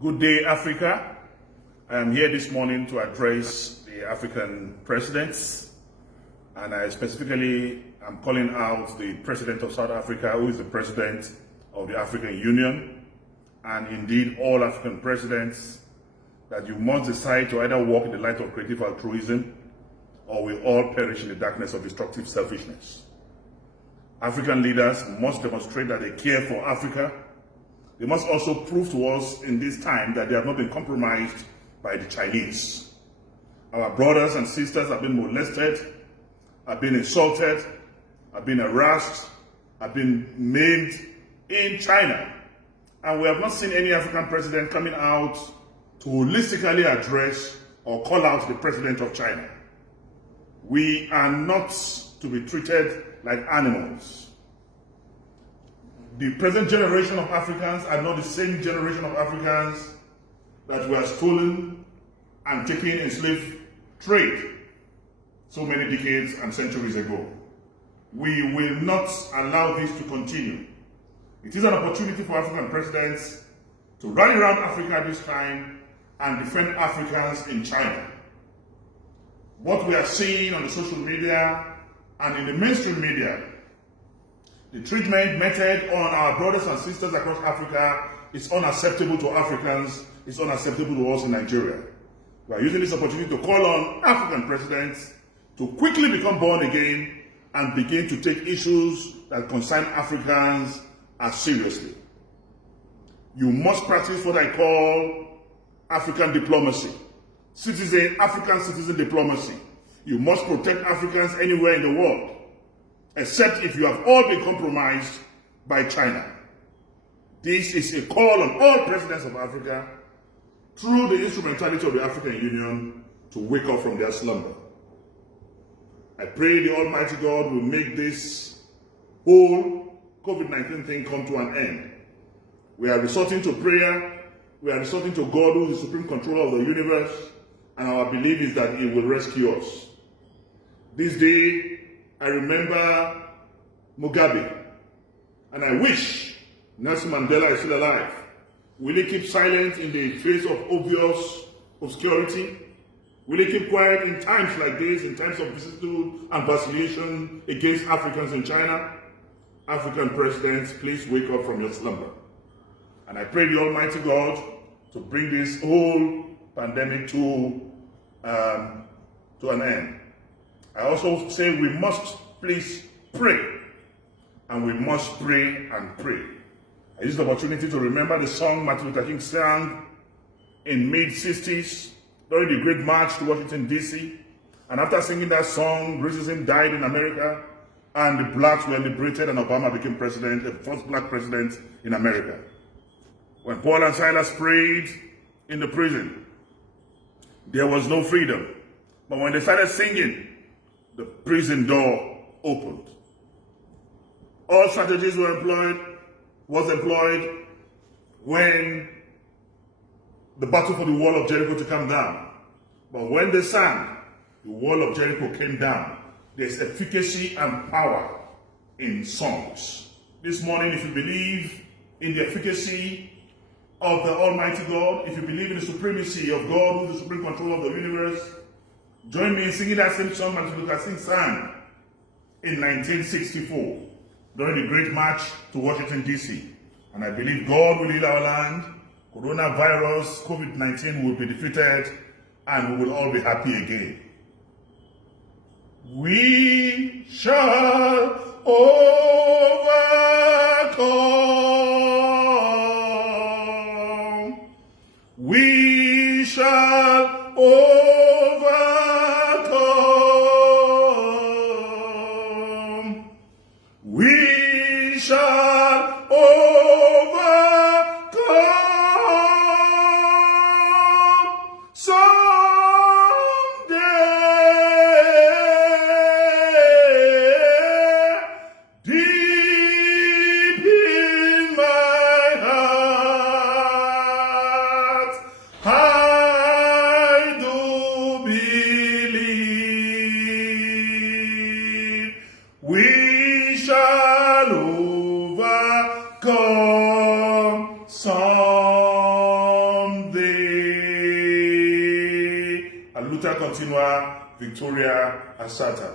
Good day, Africa. I am here this morning to address the African presidents, and I specifically am calling out the President of South Africa, who is the President of the African Union, and indeed all African presidents, that you must decide to either walk in the light of creative altruism or we all perish in the darkness of destructive selfishness. African leaders must demonstrate that they care for Africa. They must also prove to us in this time that they have not been compromised by the Chinese. Our brothers and sisters have been molested, have been insulted, have been harassed, have been maimed in China. And we have not seen any African president coming out to holistically address or call out the president of China. We are not to be treated like animals. The present generation of Africans are not the same generation of Africans that were stolen and taken in slave trade so many decades and centuries ago. We will not allow this to continue. It is an opportunity for African presidents to rally around Africa at this time and defend Africans in China. What we are seeing on the social media and in the mainstream media, the treatment meted on our brothers and sisters across Africa is unacceptable to Africans, it's unacceptable to us in Nigeria. We are using this opportunity to call on African presidents to quickly become born again and begin to take issues that concern Africans as seriously. You must practice what I call African diplomacy, African citizen diplomacy. You must protect Africans anywhere in the world, except if you have all been compromised by China. This is a call on all presidents of Africa, through the instrumentality of the African Union, to wake up from their slumber. I pray the Almighty God will make this whole COVID-19 thing come to an end. We are resorting to prayer, we are resorting to God, who is the supreme controller of the universe, and our belief is that He will rescue us. This day, I remember Mugabe, and I wish Nelson Mandela is still alive. Will he keep silent in the face of obvious obscurity? Will he keep quiet in times like this, in times of vicissitude and vacillation against Africans in China? African presidents, please wake up from your slumber. And I pray the Almighty God to bring this whole pandemic to an end. I also say we must please pray, and we must pray and pray. I use the opportunity to remember the song Martin Luther King sang in mid-60s during the Great March to Washington, D.C. And after singing that song, racism died in America, and the blacks were liberated, and Obama became president, the first black president in America. When Paul and Silas prayed in the prison, there was no freedom. But when they started singing, the prison door opened. All strategies was employed when the battle for the wall of Jericho to come down. But when they sang, the wall of Jericho came down. There's efficacy and power in songs. This morning, if you believe in the efficacy of the Almighty God, if you believe in the supremacy of God, who is the supreme controller of the universe, join me in singing that same song Martin Luther King sang in 1964 during the Great March to Washington, D.C. And I believe God will heal our land, coronavirus, COVID-19 will be defeated, and we will all be happy again. We shall overcome. We shall overcome. We shall overcome someday. Deep in my heart, I do Aluta continua, Victoria Asata.